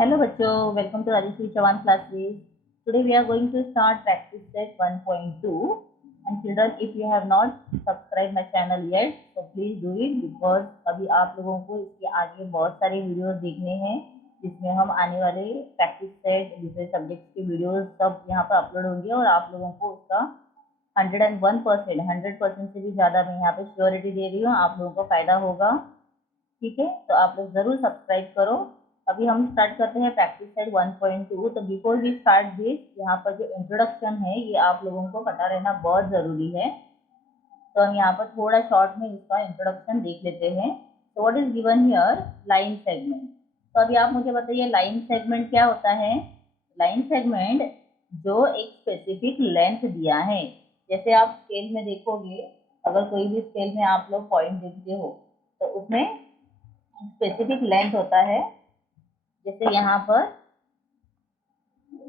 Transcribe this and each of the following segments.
Hello बच्चों, welcome to Rajeshri Chavan classes. Today we are going to start practice set 1.2. And children, if you have not subscribed my channel yet, so please do it because अभी आप लोगों को इसके आगे बहुत सारे videos देखने हैं जिसमें हम आने वाले प्रैक्टिस सेट दूसरे सब्जेक्ट्स के वीडियोस सब यहाँ पर अपलोड होंगे और आप लोगों को उसका 101% से भी ज़्यादा मैं यहाँ पे श्योरिटी दे रही हूँ, आप लोगों को फायदा होगा। ठीक है, तो आप लोग जरूर सब्सक्राइब करो। अभी हम स्टार्ट करते हैं प्रैक्टिस सेट 1.2। तो बिफोर वी स्टार्ट दिस, यहाँ पर जो इंट्रोडक्शन है ये आप लोगों को पता रहना बहुत जरूरी है। तो हम यहाँ पर थोड़ा शॉर्ट में इसका इंट्रोडक्शन देख लेते हैं। तो what is given here? Line segment. तो अभी आप मुझे बताइए लाइन सेगमेंट क्या होता है। लाइन सेगमेंट जो एक स्पेसिफिक लेंथ दिया है, जैसे आप स्केल में देखोगे, अगर कोई भी स्केल में आप लोग पॉइंट देखते हो तो उसमें स्पेसिफिक लेंथ होता है। जैसे यहाँ पर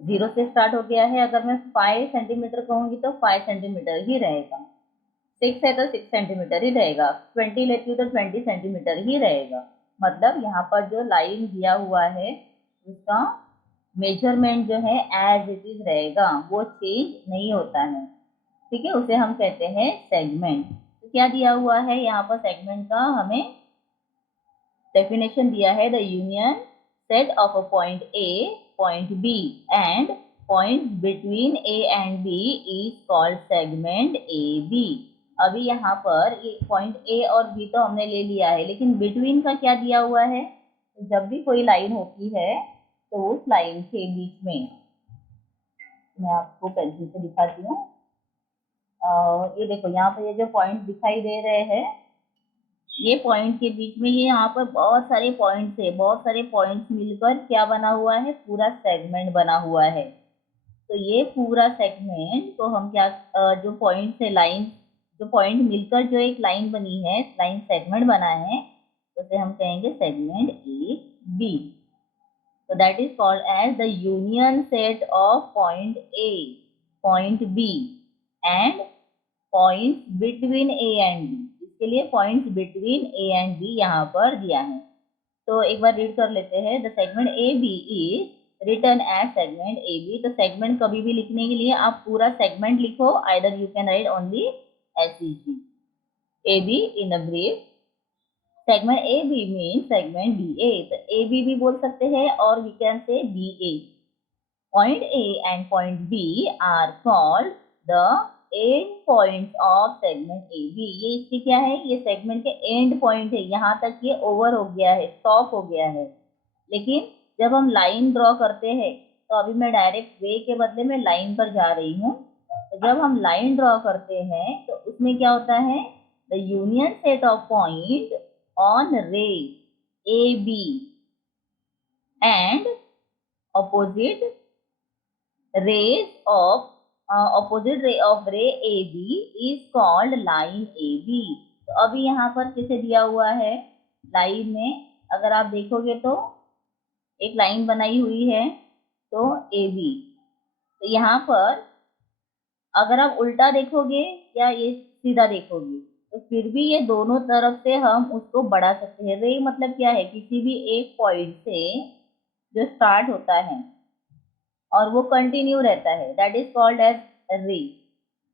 0 से स्टार्ट हो गया है, अगर मैं 5 सेंटीमीटर कहूंगी तो 5 सेंटीमीटर ही रहेगा। 6 है तो 6 सेंटीमीटर ही रहेगा। 20 लेती हूँ तो 20 सेंटीमीटर ही रहेगा। मतलब यहाँ पर जो लाइन दिया हुआ है उसका मेजरमेंट जो है एज इट इज रहेगा, वो चेंज नहीं होता है। ठीक है, उसे हम कहते हैं सेगमेंट। तो क्या दिया हुआ है यहाँ पर सेगमेंट का? हमें डेफिनेशन दिया है, the union set of a point A, point B and point between A and B is called segment A B. अभी यहाँ पर ये पॉइंट ए और बी तो हमने ले लिया है, लेकिन बिटवीन का क्या दिया हुआ है? तो जब भी कोई लाइन होती है तो उस लाइन के बीच में, मैं आपको पेंसिल से दिखाती हूँ। ये देखो यहाँ पर ये जो पॉइंट दिखाई दे रहे हैं, ये पॉइंट के बीच में, ये यहाँ पर बहुत सारे पॉइंट्स है, बहुत सारे पॉइंट्स मिलकर क्या बना हुआ है? पूरा सेगमेंट बना हुआ है। तो ये पूरा सेगमेंट को हम क्या, जो पॉइंट है, लाइन, जो पॉइंट मिलकर जो एक लाइन बनी है, लाइन सेगमेंट बना है, उसे हम कहेंगे सेगमेंट ए बी। तो that is called as the union set of point A, point B and points between A and B. इसके लिए points between A and B यहाँ पर दिया है। तो एक बार रीड कर लेते हैं। The segment A B is written as segment A B. तो सेगमेंट कभी भी लिखने के लिए आप पूरा सेगमेंट लिखो, either you can write only SEG, A B in a brief. Segment A B mean segment B A. तो ए बी भी बोल सकते हैं और we can say B A. Point A and point B are called the end points of segment AB। ये इसकी क्या है? ये सेगमेंट के एंड पॉइंट है। यहाँ तक ये ओवर हो गया है, स्टॉप हो गया है। लेकिन जब हम लाइन ड्रॉ करते हैं, तो अभी मैं डायरेक्ट वे के बदले में लाइन पर जा रही हूँ। तो जब हम लाइन ड्रॉ करते हैं तो उसमें क्या होता है? The union set of point on ray A B and opposite rays of opposite ray of ray AB is called line AB। तो अभी यहाँ पर कैसे दिया हुआ है? लाइन में अगर आप देखोगे तो एक लाइन बनाई हुई है, तो AB। तो यहाँ पर अगर आप उल्टा देखोगे या ये सीधा देखोगे, तो फिर भी ये दोनों तरफ से हम उसको बढ़ा सकते हैं। रे मतलब क्या है? किसी भी एक पॉइंट से जो स्टार्ट होता है और वो कंटिन्यू रहता है, दैट इज कॉल्ड एज रे।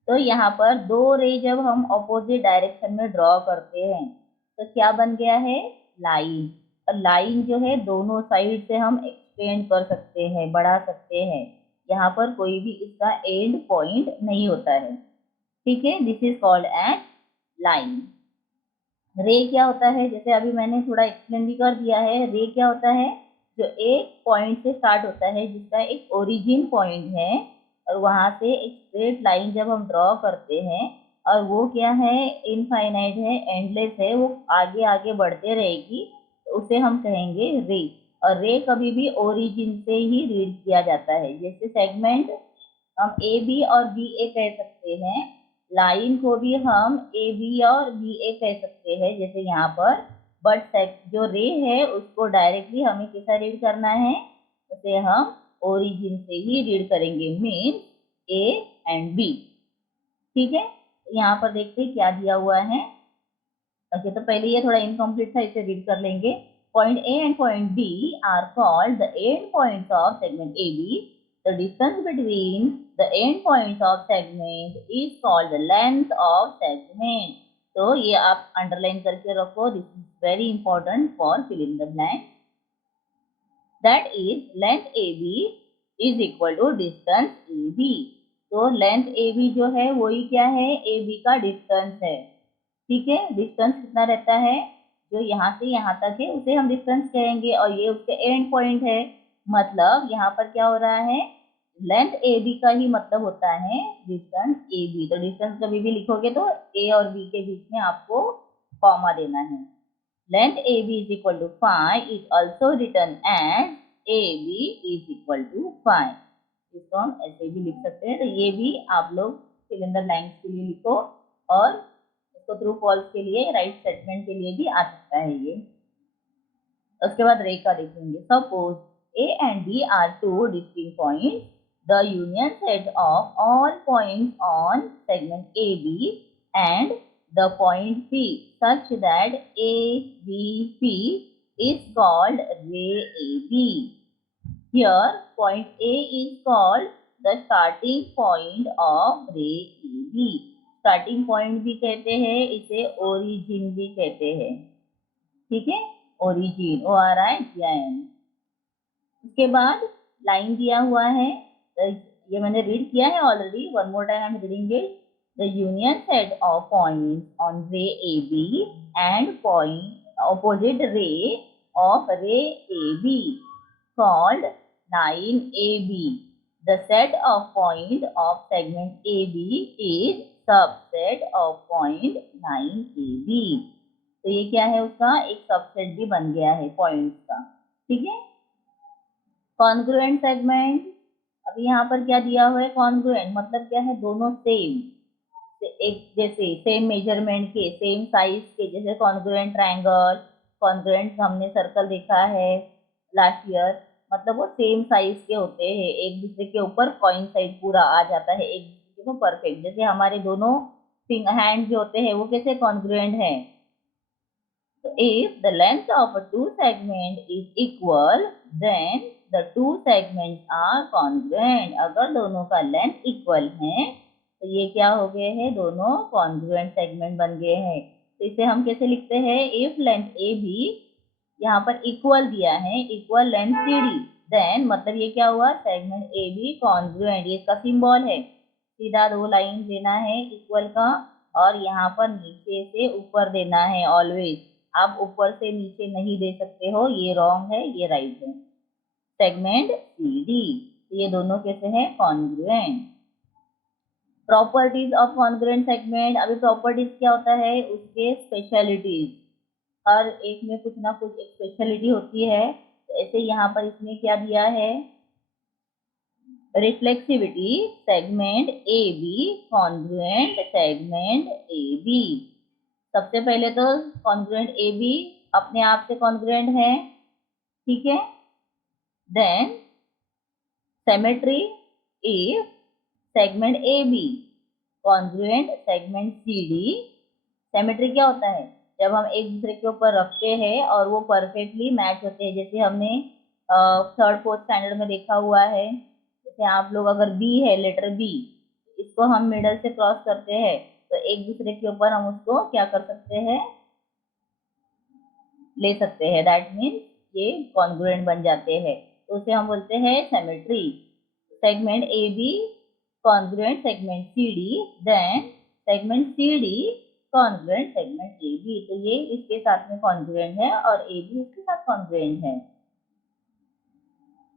तो यहाँ पर दो रे जब हम अपोजिट डायरेक्शन में ड्रॉ करते हैं तो क्या बन गया है? लाइन। और लाइन जो है दोनों साइड से हम एक्सटेंड कर सकते हैं, बढ़ा सकते हैं। यहाँ पर कोई भी इसका एंड पॉइंट नहीं होता है। ठीक है, this is called as line. Ray क्या होता है? जैसे अभी मैंने थोड़ा एक्सप्लेन भी कर दिया है। रे क्या होता है? जो एक पॉइंट से स्टार्ट होता है, जिसका एक ओरिजिन पॉइंट है, और वहां से एक स्ट्रेट लाइन जब हम ड्रॉ करते हैं, और वो क्या है? इनफाइनाइट है, एंडलेस है, वो आगे आगे बढ़ते रहेगी, तो उसे हम कहेंगे रे। और रे कभी भी ओरिजिन से ही रीड किया जाता है। जैसे सेगमेंट हम ए बी और बी ए कह सकते हैं, लाइन को भी हम ए बी और बी ए कह सकते हैं, जैसे यहाँ पर। बट जो रे है उसको डायरेक्टली हमें कैसा रीड करना है? उसे हम ओरिजिन से ही रीड करेंगे, मीन ए एंड बी। ठीक है, यहाँ पर देखते हैं क्या दिया हुआ है। ओके, तो पहले ये थोड़ा इनकम्प्लीट था, इसे रीड कर लेंगे। Point A and point B are called the end points of segment AB. The distance between the end points of segment is called the length of segment. तो ये आप अंडरलाइन करके रखो. This is very important for filling the blank. That is, length AB is equal to distance AB. तो length AB जो है वही क्या है, AB का डिस्टेंस है. ठीक है, डिस्टेंस कितना रहता है, जो यहाँ से यहाँ तक है उसे हम डिस्टेंस कहेंगे, और ये उसके एंड पॉइंट है. मतलब यहाँ पर क्या हो रहा है, लेंथ AB का ही मतलब होता है डिस्टेंस AB. तो डिस्टेंस कभी भी लिखोगे तो A और B के बीच में आपको कॉमा देना है. Length AB is equal to phi is also written as AB is equal to phi. इसको हम ऐसे भी लिख सकते हैं. तो ये भी आप लोग फिल इन द ब्लैंक्स के लिए लिखो, और इसको ट्रू फॉल्स के लिए, राइट स्टेटमेंट के लिए भी आ सकता है ये. उसके बाद रे का देखेंगे. Suppose A and B are two distinct points. The union set of all points on segment AB and the point P such that ABP is called ray AB. Here, point A is called the starting point of ray AB. Starting point भी कहते हैं, इसे origin भी कहते हैं. ठीक है, origin, ORIGIN. उसके बाद लाइन दिया हुआ है, ये मैंने रीड किया है already. One more time I am reading it. The union set of points on रे AB and point opposite ray of रे AB called line AB. The set of point of segment AB is subset of point line AB. तो ये क्या है, उसका एक subset भी बन गया है पॉइंट्स का. ठीक है. कॉन्ग्रुएंट सेगमेंट, अभी यहाँ पर क्या दिया हुआ है, कॉन्ग्रुएंट मतलब क्या है, दोनों सेम, एक जैसे सेम मेजरमेंट के, सेम साइज के, जैसे कॉन्ग्रुएंट ट्रायंगल, कॉन्ग्रुएंट हमने सर्कल देखा है लास्ट ईयर. मतलब वो सेम साइज के होते हैं, एक दूसरे के ऊपर कोइंसाइड पूरा आ जाता है, एक दूसरे को परफेक्ट. जैसे हमारे दोनों हैंड जो होते हैं वो कैसे कॉन्ग्रुएंट है. If the length of a two segment is equal, then the two segments are congruent. अगर दोनों का लेंथ इक्वल है तो ये क्या हो गए हैं, दोनों कॉन्ग्रुएंट सेगमेंट बन गए हैं. तो इसे हम कैसे लिखते हैं, इफ लेंथ AB यहाँ पर इक्वल दिया है, इक्वल लेंथ CD, देन मतलब ये क्या हुआ, सेगमेंट AB कॉन्ग्रुएंट. ये इसका सिंबल है. सीधा दो लाइन देना है इक्वल का, और यहाँ पर नीचे से ऊपर देना है ऑलवेज. आप ऊपर से नीचे नहीं दे सकते हो, ये रॉन्ग है, ये राइट है. सेगमेंट CD, ये दोनों कैसे हैं, congruent. Properties of congruent segment. अभी प्रॉपर्टीज क्या होता है, उसके स्पेशलिटीज, हर एक में कुछ ना कुछ एक स्पेशलिटी होती है. तो ऐसे यहाँ पर इसमें क्या दिया है, reflexivity segment AB congruent segment AB. सबसे पहले तो कॉन्ग्रुएंट AB अपने आप से कॉन्ग्रुएंट है. ठीक है. Then symmetry, if segment AB congruent segment CD. Symmetry क्या होता है, जब हम एक दूसरे के ऊपर रखते हैं और वो परफेक्टली मैच होते हैं. जैसे हमने थर्ड फोर्थ स्टैंडर्ड में देखा हुआ है. जैसे आप लोग अगर B है, लेटर B, इसको हम मिडल से क्रॉस करते हैं तो एक दूसरे के ऊपर हम उसको क्या कर सकते हैं, ले सकते हैं. दैट मीन्स ये कॉन्ग्रुएंट बन जाते हैं, तो उसे हम बोलते हैं symmetry. Segment AB congruent segment CD, then segment CD congruent segment AB. तो ये इसके साथ में कॉन्ग्रुएंट है और AB इसके साथ कॉन्ग्रुएंट है.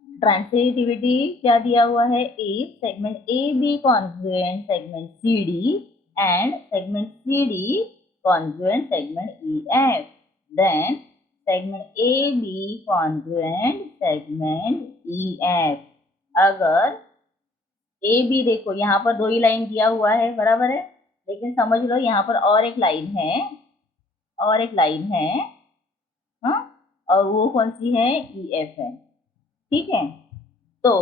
ट्रांसिटिविटी क्या दिया हुआ है, if segment AB congruent segment CD and segment CD congruent segment EF, then segment AB congruent segment EF. अगर AB देखो यहाँ पर दो ही लाइन दिया हुआ है, बराबर है, लेकिन समझ लो यहाँ पर और एक लाइन है, और एक लाइन है, हाँ, और वो कौन सी है, EF है. ठीक है. तो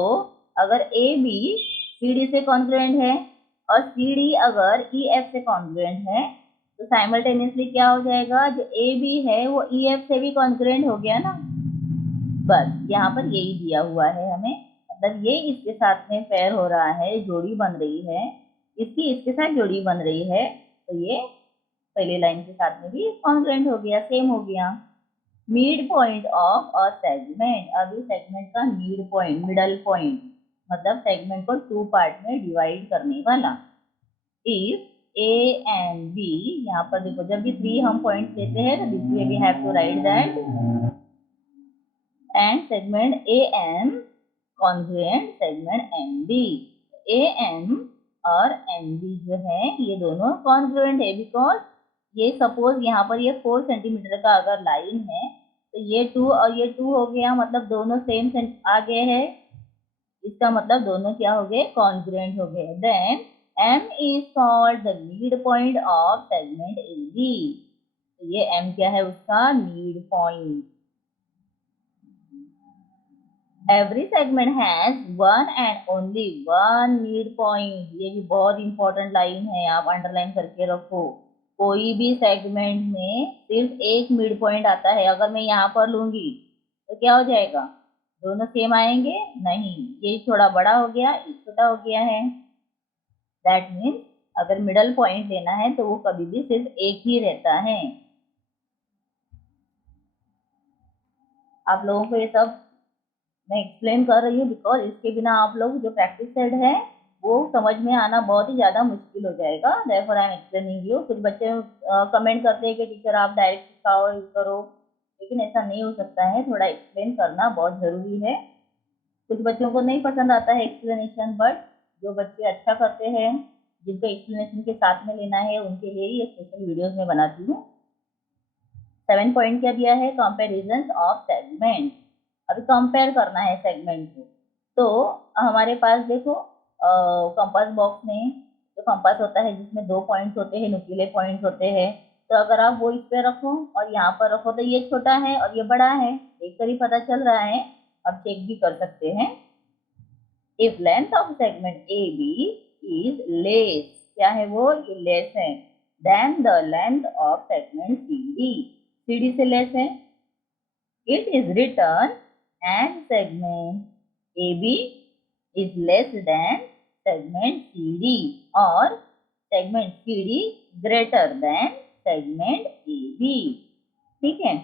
अगर AB CD से कॉन्ग्रुएंट है और CD अगर EF से कॉन्ग्रुएंट है, तो साइमल्टेनियसली क्या हो जाएगा, जो ए बी है वो ई एफ से भी कॉन्ग्रुएंट हो गया ना। बस यहाँ पर यही दिया हुआ है हमें, मतलब ये इसके साथ में पेयर हो रहा है, जोड़ी बन रही है, इसकी इसके साथ जोड़ी बन रही है, तो ये पहली लाइन के साथ में भी कॉन्ग्रुएंट हो गया, सेम हो गया। Mid point of a segment, अभी सेगमेंट का मिड पॉइंट, मिडल पॉइंट, मतलब सेगमेंट को टू पार्ट में डिवाइड करने वाला। इफ ए एंड बी, यहाँ पर देखो जब भी 3 हम पॉइंट लेते हैं तो this way we have to write that and segment A M congruent segment M B. A M और एम बी जो है ये दोनों कॉन्ग्रुएंट है, बिकॉज ये सपोज यहाँ पर ये 4 सेंटीमीटर का अगर लाइन है तो ये 2 और ये 2 हो गया, मतलब दोनों सेम आ गए हैं, इसका मतलब दोनों क्या हो गए, कॉन्ग्रुएंट हो गए। Then M is called the midpoint of segment AB। तो ये M क्या है, उसका mid point. Every segment has one and only one midpoint। ये भी बहुत इंपॉर्टेंट लाइन है, आप अंडरलाइन करके रखो। कोई भी सेगमेंट में सिर्फ एक मिड पॉइंट आता है। अगर मैं यहाँ पर लूंगी तो क्या हो जाएगा, दोनों सेम आएंगे नहीं, ये थोड़ा बड़ा हो गया, ये छोटा हो गया है। दैट मीन्स अगर मिडल पॉइंट लेना है तो वो कभी भी सिर्फ एक ही रहता है। आप लोगों को ये सब मैं एक्सप्लेन कर रही हूँ बिकॉज इसके बिना आप लोग जो प्रैक्टिस सेट है वो समझ में आना बहुत ही ज़्यादा मुश्किल हो जाएगा। Therefore I am explaining you. कुछ बच्चे कमेंट करते हैं कि टीचर आप डायरेक्ट सिखाओ, ये करो, लेकिन ऐसा नहीं हो सकता है, थोड़ा एक्सप्लेन करना बहुत ज़रूरी है। कुछ बच्चों को नहीं पसंद आता है एक्सप्लेनेशन, बट जो बच्चे अच्छा करते हैं, जिनको एक्सप्लेनेशन के साथ में लेना है, उनके लिए ये स्पेशल वीडियोस में बनाती हूँ। 7 पॉइंट क्या दिया है, कंपैरिजन ऑफ सेगमेंट। अभी कंपेयर करना है सेगमेंट को, तो हमारे पास देखो कंपास बॉक्स में जो कंपास होता है जिसमें 2 पॉइंट्स होते हैं, नुकीले पॉइंट्स होते हैं, तो अगर आप वो इस पे रखो और यहाँ पर रखो तो ये छोटा है और ये बड़ा है, देख कर ही पता चल रहा है। अब चेक भी कर सकते हैं। If length of segment A B is less, क्या है वो, ये लेस है, then the length of segment C D, C D से लेस है। It is written and segment A B is less than segment C D और segment C D greater than segment A B. ठीक है।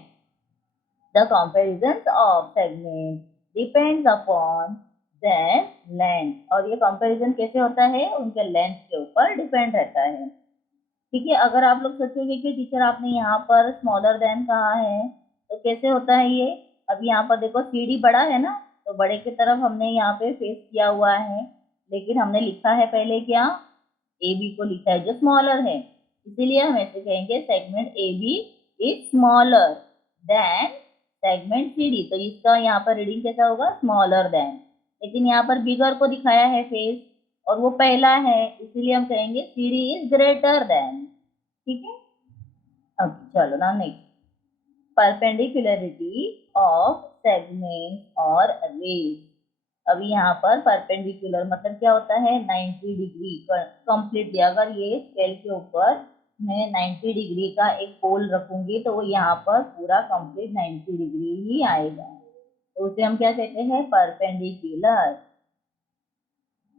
The comparison of segment depends upon their length, और ये comparison कैसे होता है, उनके लेंथ के ऊपर डिपेंड रहता है। ठीक है। अगर आप लोग सोचोगे कि टीचर आपने यहाँ पर स्मॉलर देन कहा है तो कैसे होता है ये, अभी यहाँ पर देखो सी डी बड़ा है ना, तो बड़े की तरफ हमने यहाँ पे फेस किया हुआ है, लेकिन हमने लिखा है पहले क्या, ए बी को लिखा है जो स्मॉलर है, इसीलिए हम ऐसे कहेंगे segment A B is smaller than segment C D. तो इसका यहाँ पर रीडिंग कैसा होगा, स्मॉलर देन, लेकिन यहाँ पर बिगर को दिखाया है फेस और वो पहला है, इसीलिए हम कहेंगे C D is greater than. ठीक है। अब चलो ना नेक्स्ट, परपेंडिकुलरिटी ऑफ सेगमेंट और रेज। अभी यहाँ पर परपेंडिकुलर मतलब क्या होता है, 90 डिग्री कंप्लीट दिया। अगर ये स्केल के ऊपर मैं 90 डिग्री का एक पोल रखूंगी तो वो यहाँ पर पूरा कंप्लीट 90 डिग्री ही आएगा, तो उसे हम क्या कहते हैं, perpendicular.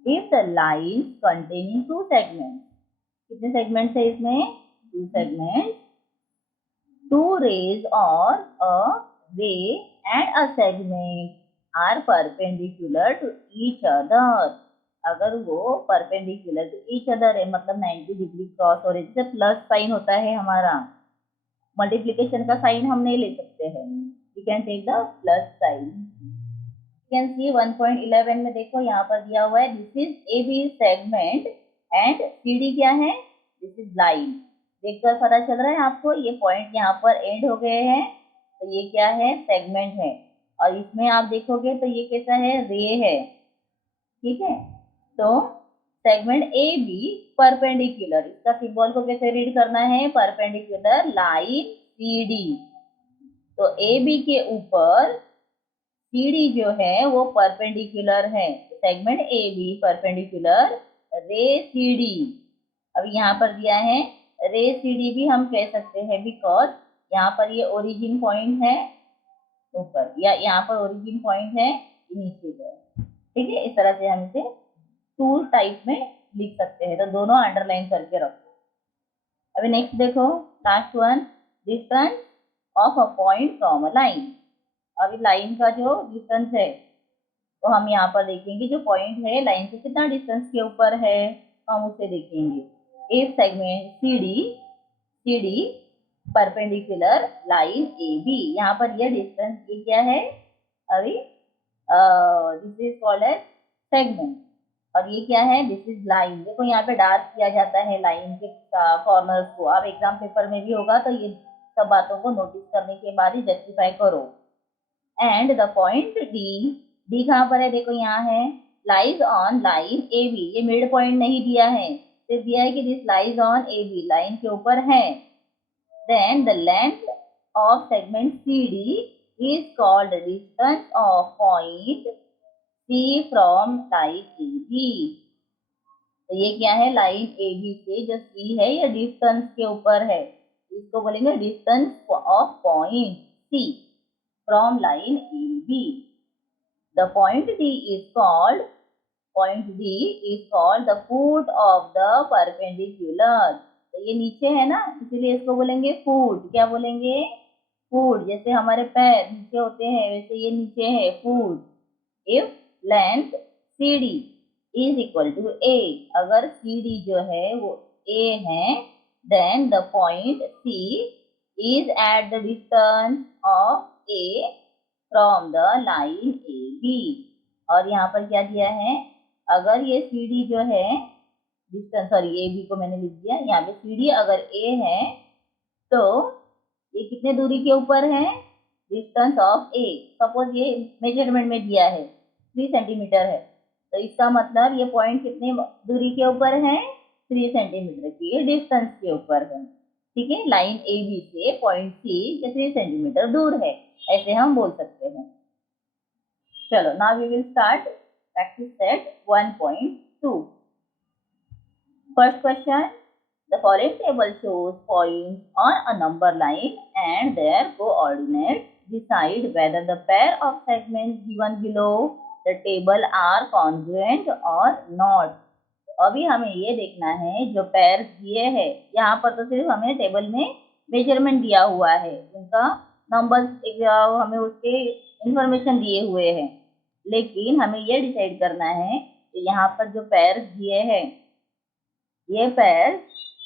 If the line containing 2 segment, कितने सेगमेंट है इसमें, 2 segment, 2 rays or a ray and a segment are perpendicular to each other। अगर वो perpendicular to each other है, मतलब 90 डिग्री क्रॉस, और इससे प्लस साइन होता है हमारा, मल्टीप्लीकेशन का साइन हम नहीं ले सकते हैं, we can take the plus sign. You can see 1.11 में देखो यहाँ पर दिया हुआ है, this is A B segment and C D क्या है, दिस इज लाइन। देखकर पता चल रहा है आपको, ये पॉइंट यहाँ पर एंड हो गए हैं, तो ये क्या है, सेगमेंट है, और इसमें आप देखोगे तो ये कैसा है, रे है। ठीक है। तो सेगमेंट ए बी परपेंडिकुलर, इसका सिंबल को कैसे रीड करना है, परपेंडिकुलर लाइन सी डी। तो ए बी के ऊपर सी डी जो है वो परपेंडिकुलर है, सेगमेंट ए बी परपेंडिकुलर रे सी डी। अब यहाँ पर दिया है रे सी डी भी हम कह सकते हैं, बिकॉज यहाँ पर ये ओरिजिन पॉइंट है ऊपर, या यहाँ पर ओरिजिन पॉइंट है नीचे पर। ठीक है, इस तरह से हम इसे टू टाइप में लिख सकते हैं, तो दोनों अंडरलाइन करके रखो। अभी नेक्स्ट देखो, last one, distance of a point from a line. अभी लाइन का जो डिस्टेंस है तो हम यहाँ पर देखेंगे, जो पॉइंट है लाइन से कितना डिस्टेंस के ऊपर है हम उसे देखेंगे। एक segment C D perpendicular line A B, यहाँ पर ये डिस्टेंस ये क्या है अभी, this is called as segment, और ये क्या है, दिस इज लाइन। देखो यहाँ पे डार्क किया जाता है लाइन के कॉर्नर्स को, अब एग्जाम पेपर में भी होगा तो ये सब बातों को नोटिस करने के बाद ही जस्टिफाई करो। And the point D, D कहाँ पर है, देखो यहाँ है, lies on line A B, ये मिड पॉइंट नहीं दिया है, सिर्फ दिया है कि this lies on A B, line के ऊपर है। Then the length of segment C D is called the distance of point C from line AB। तो ये क्या है, लाइन AB से जो C है ये डिस्टेंस के ऊपर है, इसको बोलेंगे distance of point C from line AB। The point D is called the foot of the perpendicular। तो ये नीचे है ना, इसीलिए इसको बोलेंगे फूट। क्या बोलेंगे, फूट। जैसे हमारे पैर नीचे होते हैं वैसे ये नीचे है, foot. If length C D is equal to A, अगर सी डी जो है वो ए है, then the point C is at the distance of A from the line A B. और यहाँ पर क्या दिया है, अगर ये सी डी जो है डिस्टेंस, सॉरी ए बी को मैंने लिख दिया, यहाँ पे सी डी अगर ए है तो ये कितने दूरी के ऊपर है, डिस्टेंस ऑफ ए। सपोज ये मेजरमेंट में दिया है 3 सेंटीमीटर है, तो इसका मतलब ये पॉइंट कितने दूरी के ऊपर है, 3 सेंटीमीटर की डिस्टेंस के ऊपर है। ठीक है, लाइन ए बी से पॉइंट सी 3 सेंटीमीटर दूर है, ऐसे हम बोल सकते हैं। चलो, now we will start practice set 1.2। First question, the following table shows points on a number line and their coordinates. Decide whether the pair of segments given below the table are congruent or not। अभी हमें ये देखना है, जो पैर दिए हैं यहाँ पर तो सिर्फ हमें टेबल में मेजरमेंट दिया हुआ है, उनका नंबर्स हमें उसके इंफॉर्मेशन दिए हुए हैं, लेकिन हमें ये डिसाइड करना है कि यहाँ पर जो पैर दिए हैं ये पैर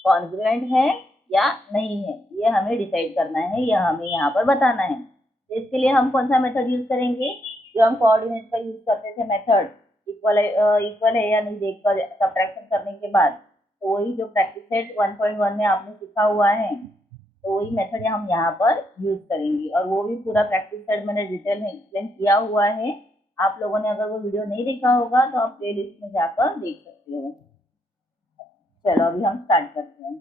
कॉन्ग्रुएंट है या नहीं है, ये हमें डिसाइड करना है, यह हमें यहाँ पर बताना है। तो इसके लिए हम कौन सा मेथड यूज करेंगे, जो हम कोऑर्डिनेट का यूज करते थे मेथड, इक्वल है या नहीं देखकर सब्ट्रैक्शन करने के बाद, तो वही जो प्रैक्टिस सेट 1.1 में आपने सीखा हुआ है, तो वही मेथड हम यहाँ पर यूज करेंगे। और वो भी पूरा प्रैक्टिस सेट मैंने डिटेल में एक्सप्लेन किया हुआ है, आप लोगों ने अगर वो वीडियो नहीं देखा होगा तो आप प्ले लिस्ट में जाकर देख सकते हो। चलो अभी हम स्टार्ट करते हैं।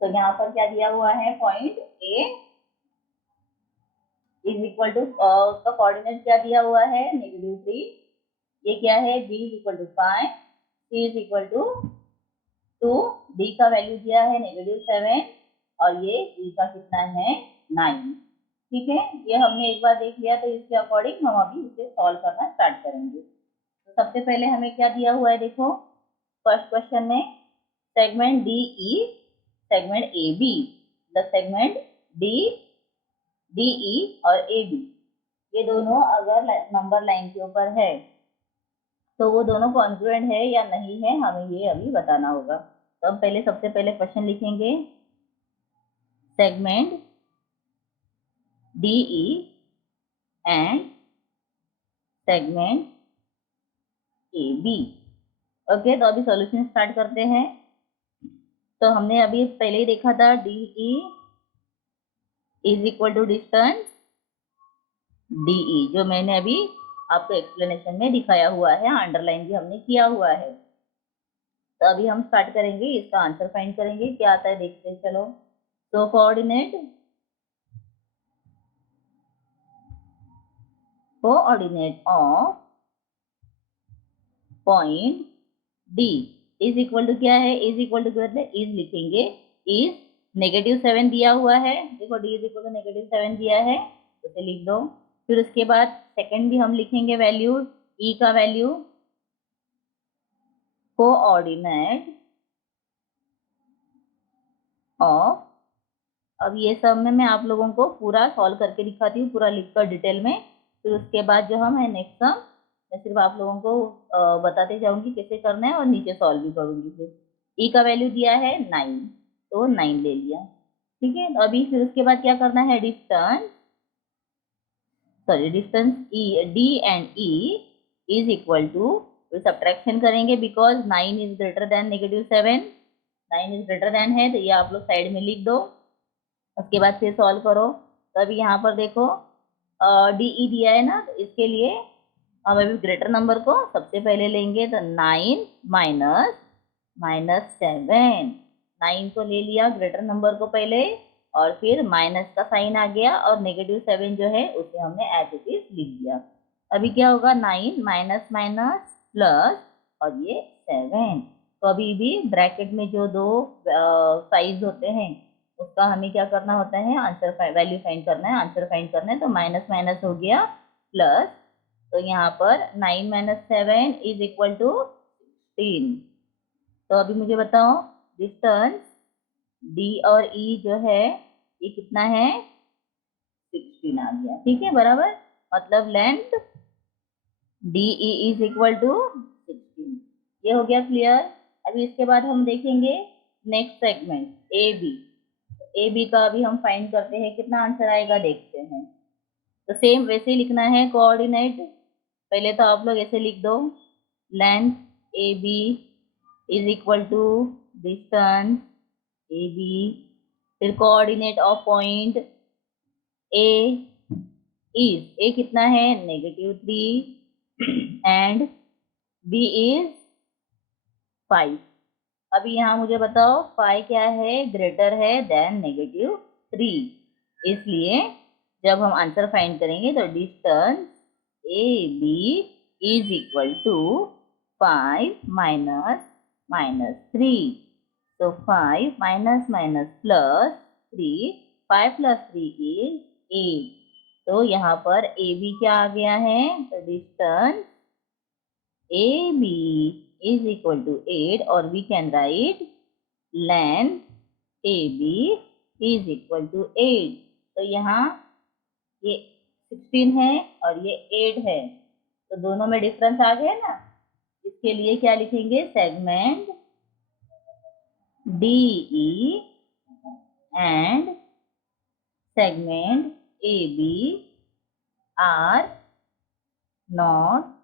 तो यहाँ पर क्या दिया हुआ है, point A is equal to, उसका कोऑर्डिनेट क्या दिया हुआ है, -3। ये क्या है, b is equal to 5, c is equal to 2, d का वैल्यू दिया है -7, और ये e का कितना है, 9। ठीक है, ये हमने एक बार देख लिया, तो इसके अकॉर्डिंग हम अभी इसे सॉल्व करना स्टार्ट करेंगे। तो सबसे पहले हमें क्या दिया हुआ है, देखो फर्स्ट क्वेश्चन में segment D E, segment A B, the segment D E और ए बी, ये दोनों अगर नंबर लाइन के ऊपर है तो वो दोनों कॉन्ग्रुएंट है या नहीं है, हमें ये अभी बताना होगा। तो हम पहले सबसे पहले क्वेश्चन लिखेंगे, segment D E and segment A B. Okay, तो अभी सॉल्यूशन स्टार्ट करते हैं। तो हमने अभी पहले ही देखा था, D E is equal to distance D E, जो मैंने अभी आपको एक्सप्लेनेशन में दिखाया हुआ है, अंडरलाइन भी हमने किया हुआ है। तो अभी हम स्टार्ट करेंगे, इसका आंसर फाइंड करेंगे, क्या आता है देखते हैं। चलो, तो coordinate of point D is equal to क्या है, इज इक्वल टू मतलब इज लिखेंगे, इज -7 दिया हुआ है, देखो डी इज इक्वल टू -7 दिया है, तो इसे लिख दो। फिर उसके बाद सेकंड भी हम लिखेंगे वैल्यू, ई का वैल्यू कोऑर्डिनेट ऑफ, अब ये सब में मैं आप लोगों को पूरा सॉल्व करके दिखाती हूँ, पूरा लिखकर डिटेल में। फिर उसके बाद जो हम है नेक्स्ट सम, मैं सिर्फ आप लोगों को बताते जाऊंगी कैसे करना है और नीचे सॉल्व भी करूंगी। फिर ई का वैल्यू दिया है 9, तो 9 ले लिया, ठीक है। तो अभी फिर उसके बाद क्या करना है, distance E, D and E is equal to, subtraction करेंगे because 9 is greater than -7, 9 is greater than है, तो ये आप लोग साइड में लिख दो। उसके बाद फिर सॉल्व करो। तो अभी यहाँ पर देखो डी ई दिया है ना, तो इसके लिए हम अभी ग्रेटर नंबर को सबसे पहले लेंगे, तो 9 माइनस -7, 9 को ले लिया ग्रेटर नंबर को पहले, और फिर माइनस का साइन आ गया और -7 जो है उसे हमने एज इट इज लिख दिया। अभी क्या होगा, 9 माइनस माइनस प्लस और ये 7, तो अभी भी ब्रैकेट में जो दो साइज होते हैं उसका हमें क्या करना होता है, आंसर वैल्यू फाइंड करना है, आंसर फाइंड करना है। तो माइनस माइनस हो गया प्लस, तो यहाँ पर 9 माइनस 7 इज इक्वल टू 16। तो अभी मुझे बताओ, डिस्टेंस डी और ई जो है ये कितना है, 16 आ गया, ठीक है बराबर, मतलब length D E is equal to 16। ये हो गया क्लियर। अभी इसके बाद हम देखेंगे next segment A B, A B का अभी हम फाइंड करते हैं, कितना आंसर आएगा देखते हैं। तो सेम वैसे ही लिखना है कोऑर्डिनेट, पहले तो आप लोग ऐसे लिख दो, length A B is equal to distance A B, फिर coordinate of point A is, A कितना है -3 एंड बी इज 5। अभी यहाँ मुझे बताओ फाइव क्या है, ग्रेटर है देन -3, इसलिए जब हम आंसर फाइंड करेंगे तो distance A B is equal to 5 minus -3, तो 5 minus minus plus 3, 5 plus 3 is 8, तो यहाँ पर ए बी क्या आ गया है, तो distance A B is equal to 8, or we can write length AB is equal to 8। तो यहाँ ये 16 है और ये 8 है, तो दोनों में डिफरेंस आ गया ना। इसके लिए क्या लिखेंगे, segment DE and segment AB are not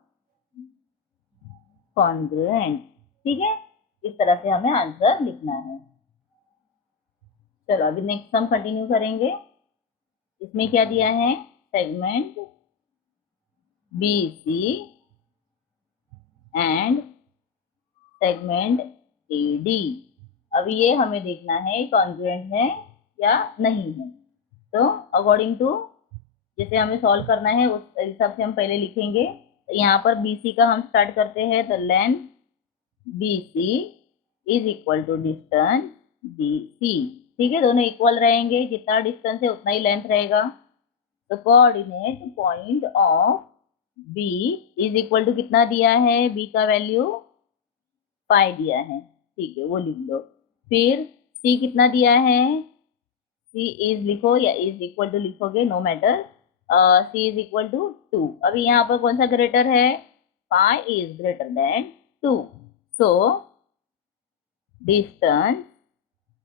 congruent, ठीक है। इस तरह से हमें आंसर लिखना है। चलो अभी नेक्स्ट हम कंटिन्यू करेंगे। इसमें क्या दिया है, segment B C and segment A D, अब ये हमें देखना है कॉन्ग्रुएंट है या नहीं है। तो अकॉर्डिंग टू जैसे हमें सॉल्व करना है उस हिसाब से हम पहले लिखेंगे। तो यहाँ पर बी सी का हम स्टार्ट करते हैं, तो length B C is equal to distance B C, ठीक है, दोनों इक्वल रहेंगे, जितना डिस्टेंस है उतना ही लेंथ रहेगा। तो coordinate point of B is equal to कितना दिया है, बी का वैल्यू 5 दिया है, ठीक है वो लिख दो। फिर सी कितना दिया है, सी इज लिखो या इज इक्वल टू लिखोगे, no matter, C is equal to 2। अभी यहाँ पर कौन सा ग्रेटर है, 5 is greater than 2, so distance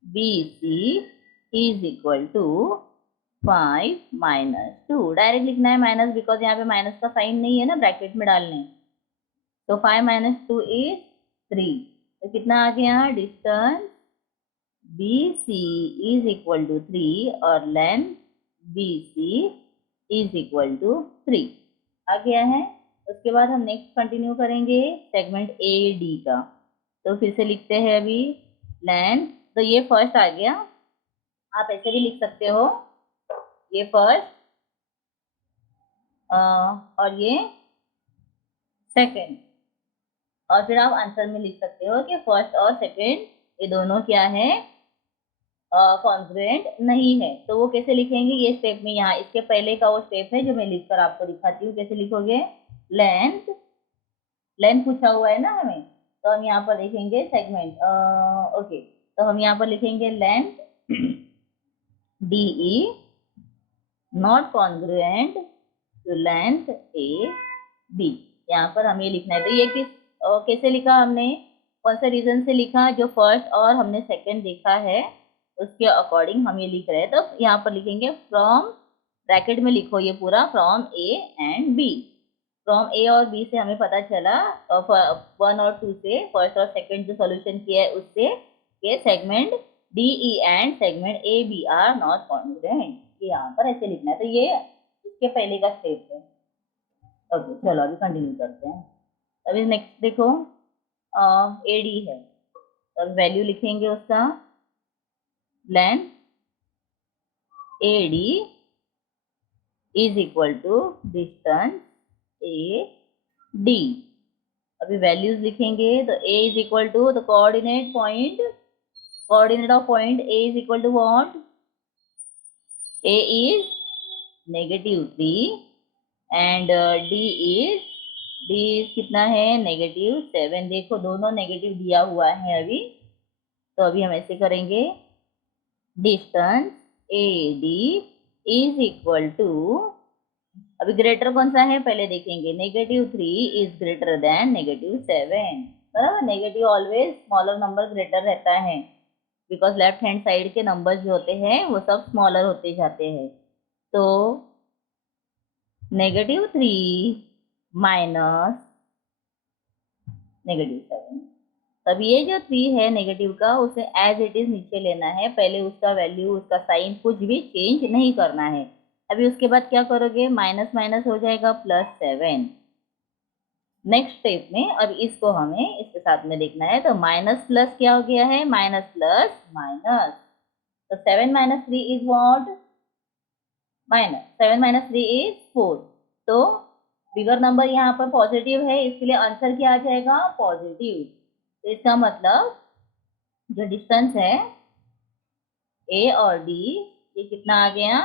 BC is equal to 5 minus 2, direct लिखना है माइनस, बिकॉज यहाँ पे माइनस का साइन नहीं है ना ब्रैकेट में डालने। तो 5 माइनस 2 इज 3, तो कितना आ गया, distance BC is equal to 3 और length BC is equal to 3 आ गया है। उसके बाद हम नेक्स्ट कंटिन्यू करेंगे सेगमेंट AD का। तो फिर से लिखते हैं अभी लेंथ, तो ये फर्स्ट आ गया, आप ऐसे भी लिख सकते हो, ये फर्स्ट और ये सेकंड, और फिर आप आंसर में लिख सकते हो कि फर्स्ट और सेकंड ये दोनों क्या है, कॉन्ग्रुएंट नहीं है। तो वो कैसे लिखेंगे, ये स्टेप में, यहाँ इसके पहले का वो स्टेप है जो मैं लिखकर आपको दिखाती हूँ। कैसे लिखोगे, लेंथ, लेंथ पूछा हुआ है ना हमें, तो हम यहाँ पर लिखेंगे सेगमेंट, ओके, तो हम यहाँ पर लिखेंगे length D E not congruent to length A B, यहाँ पर हमें लिखना है। तो ये कैसे लिखा हमने, कौन सा रीजन से लिखा, जो फर्स्ट और हमने सेकंड देखा है उसके अकॉर्डिंग हम ये लिख रहे हैं। तो यहाँ पर लिखेंगे फ्रॉम, ब्रैकेट में लिखो ये पूरा, from A and B. From A और बी से हमें पता चला, 1 और 2 से, फर्स्ट और सेकंड जो सॉल्यूशन किया है उससे, ये segment D E and segment A B are not congruent, ये यहाँ पर ऐसे लिखना है। तो ये उसके पहले का स्टेप है। ओके चलो अभी कंटिन्यू करते हैं। अभी नेक्स्ट देखो, ए डी है, तो वैल्यू लिखेंगे उसका, length A D is equal to distance A D. अभी वैल्यूज लिखेंगे, तो a is equal to the coordinate point, coordinate of point a is equal to what, a is -3 and d is कितना है, -7। देखो दोनों negative दिया हुआ है अभी, तो अभी हम ऐसे करेंगे, distance A D is equal to, अभी ग्रेटर कौन सा है पहले देखेंगे, -3 इज ग्रेटर देन -7, बराबर, negative always smaller number greater रहता है, बिकॉज लेफ्ट हैंड साइड के नंबर्स जो होते हैं वो सब स्मॉलर होते जाते हैं। तो -3 माइनस -7, तब ये जो 3 है नेगेटिव का, उसे एज इट इज नीचे लेना है, पहले उसका वैल्यू, उसका साइन कुछ भी चेंज नहीं करना है। अभी उसके बाद क्या करोगे, माइनस माइनस हो जाएगा +7 नेक्स्ट स्टेप में। अब इसको हमें इसके साथ में देखना है, तो माइनस प्लस क्या हो गया है, माइनस प्लस माइनस, तो 7 - 3 इज व्हाट, माइनस, 7 - 3 इज 4। तो बिगर नंबर यहाँ पर पॉजिटिव है, इसके लिए आंसर क्या आ जाएगा, पॉजिटिव। तो इसका मतलब जो डिस्टेंस है ए और डी, ये कितना आ गया,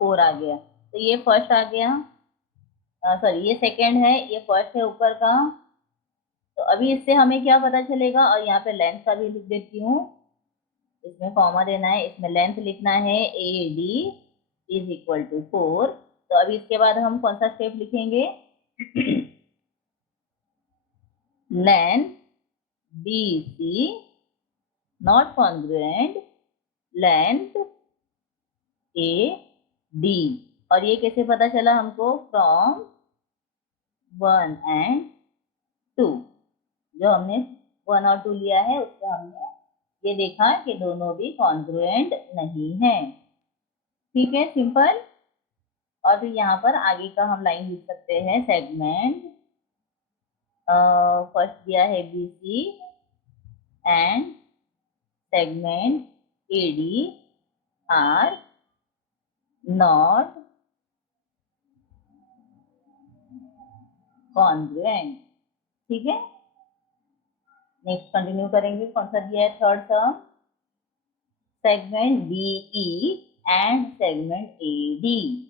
4 आ गया। तो ये फर्स्ट आ गया, सॉरी ये सेकंड है, ये फर्स्ट है ऊपर का। तो अभी इससे हमें क्या पता चलेगा, और यहाँ पे लेंथ का भी लिख देती हूँ, इसमें कॉमा देना है, इसमें लेंथ लिखना है, A D is equal to 4। तो अभी इसके बाद हम कौन सा स्टेप लिखेंगे, length B C not congruent length A D, और ये कैसे पता चला हमको, फ्रॉम 1 एंड 2, जो हमने 1 और 2 लिया है उससे हमने ये देखा कि दोनों भी कॉन्ग्रुएंट नहीं है। ठीक है, सिंपल। और फिर यहाँ पर आगे का हम लाइन लिख सकते हैं, सेगमेंट फर्स्ट दिया है B C and segment A D are not congruent. ठीक है, नेक्स्ट कंटिन्यू करेंगे, कौन सा दिया है, third term, segment B E and segment A D.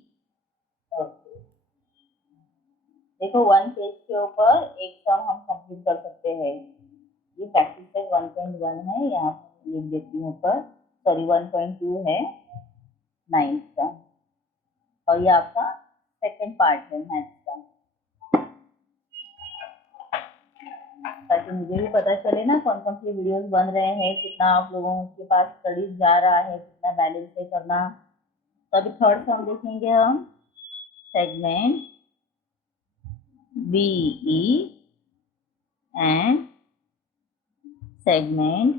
देखो 1 पेज के ऊपर एक सम हम कंप्लीट कर सकते हैं, ये प्रैक्टिस टेस्ट 1.1 है, यहाँ पर लिख देती हूँ ऊपर, सॉरी 1.2 है 9th का, और ये आपका सेकंड पार्ट है मैथ्स का, ताकि मुझे भी पता चले ना कौन कौन सी वीडियोस बन रहे हैं, कितना आप लोगों के पास स्टडीज जा रहा है, कितना बैलेंस है करना। तो अभी थर्ड सम देखेंगे हम, segment B E and segment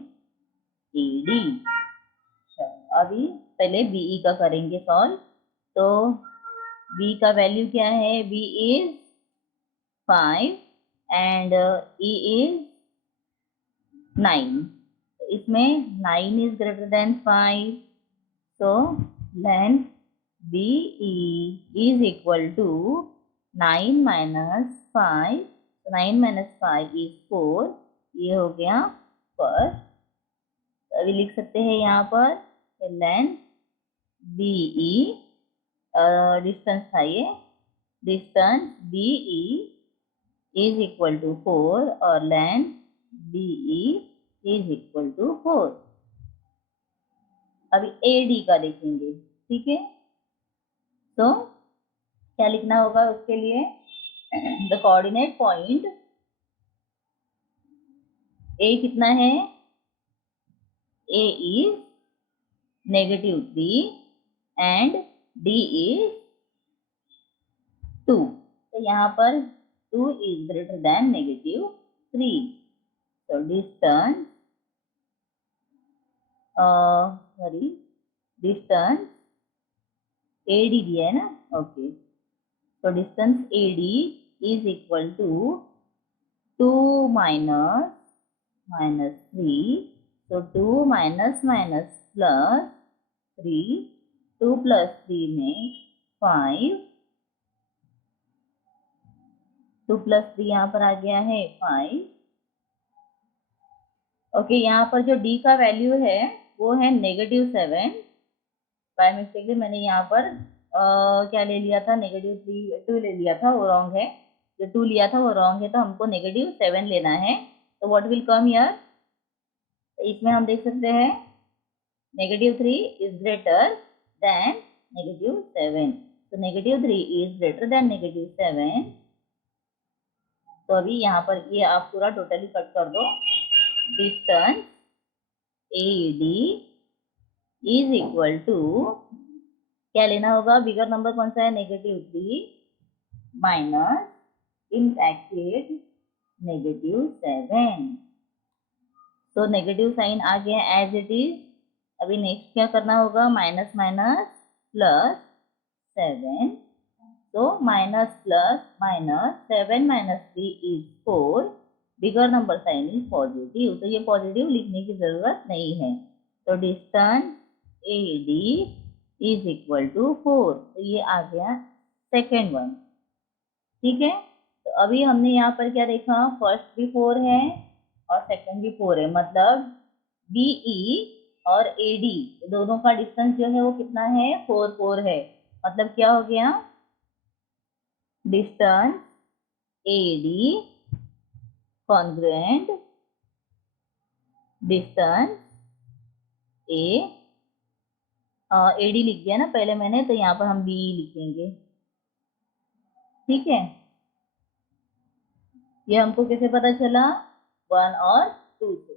A D. अभी पहले बीई का करेंगे सॉल्व। तो बी का वैल्यू क्या है, B is 5 and E is 9, इसमें 9 इज ग्रेटर देन 5, तो length BE is equal to 9 minus 5, 9 minus 5 is 4, ये हो गया फर्स्ट। अभी लिख सकते हैं यहाँ पर लेंथ BE, डिस्टेंस था ये, distance BE is equal to 4 और length BE is equal to 4। अभी AD का देखेंगे, ठीक है। तो क्या लिखना होगा उसके लिए, द कोऑर्डिनेट पॉइंट A कितना है, A is -3 and D is 2, तो यहाँ पर 2 इज ग्रेटर देन -3, तो डिस्टेंस सॉरी डिस्टेंस AD दिया है ना, ओके, तो distance AD is equal to 2 minus -3, तो 2 माइनस माइनस प्लस 3, 2 प्लस 3 में 5, 2 प्लस 3 यहाँ पर आ गया है 5, ओके। यहाँ पर जो D का वैल्यू है वो है -7, बाय मिस्टेकली मैंने यहाँ पर क्या ले लिया था, -2 ले लिया था, वो रॉन्ग है, जो 2 लिया था वो रॉन्ग है, तो हमको -7 लेना है, तो व्हाट विल कम हियर, इसमें हम देख सकते हैं -3 इज ग्रेटर देन -7, तो -3 इज ग्रेटर देन -7, तो अभी यहाँ पर ये आप पूरा टोटली कट कर दो, distance AD is equal to, क्या लेना होगा, बिगर नंबर कौन सा है, -3 माइनस इन ब्रैकेट -7, तो नेगेटिव साइन आ गया एज इट इज। अभी नेक्स्ट क्या करना होगा, माइनस माइनस प्लस 7, तो minus plus minus 7 minus 3 is 4, bigger number sign is positive, तो ये पॉजिटिव लिखने की जरूरत नहीं है, तो distance AD is equal to 4, तो ये आ गया सेकेंड वन, ठीक है। तो अभी हमने यहाँ पर क्या देखा, फर्स्ट भी 4 है और सेकंड भी 4 है, मतलब BE और AD दोनों का डिस्टेंस जो है वो कितना है, 4 4 है, मतलब क्या हो गया, distance AD congruent distance AD लिख दिया ना पहले मैंने, तो यहाँ पर हम BE लिखेंगे, ठीक है। ये हमको कैसे पता चला, 1 और 2 से,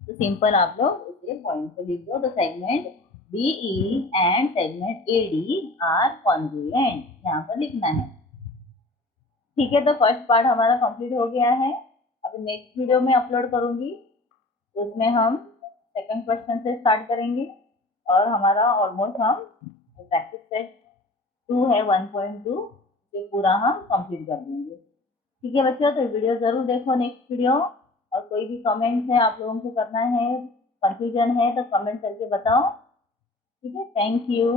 तो सिंपल आप लोग इसे पॉइंट पे लिख दो, तो segment BE and segment AD are congruent, यहाँ पर लिखना है, ठीक है। तो फर्स्ट पार्ट हमारा कंप्लीट हो गया है, अभी नेक्स्ट वीडियो में अपलोड करूंगी, उसमें हम सेकंड क्वेश्चन से स्टार्ट करेंगे और हमारा ऑलमोस्ट हम प्रैक्टिस टेस्ट 2 है 1.2 ये पूरा हम कंप्लीट कर देंगे, ठीक है बच्चों। तो वीडियो जरूर देखो नेक्स्ट वीडियो, और कोई भी कमेंट्स है आप लोगों को करना है, कंफ्यूजन है तो कमेंट करके बताओ, ठीक है। Thank you.